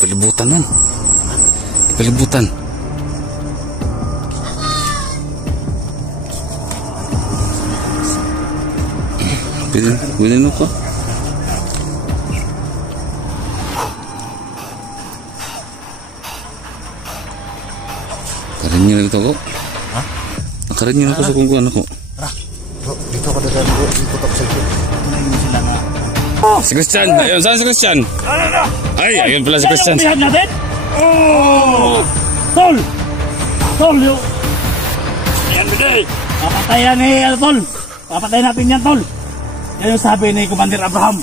Palibutan nun. Palibutan. Pwede ko. Karinyo na ito ko. Ha? Nakarinyo na ko sa kungkuhan ako. Tara. Bro, dito ako dagan bro. Dito ako sa ito. Tunayin sila nga. Si Christian! Ayun, saan si Christian? Ay, ayun pala si Christian. Yan ang natin? Oh! Tol! Tol, yun! Ayan, bigay! Papatayan ni Tol! Papatayan natin yan, Tol! Yan yung sabi ni Commander Abraham.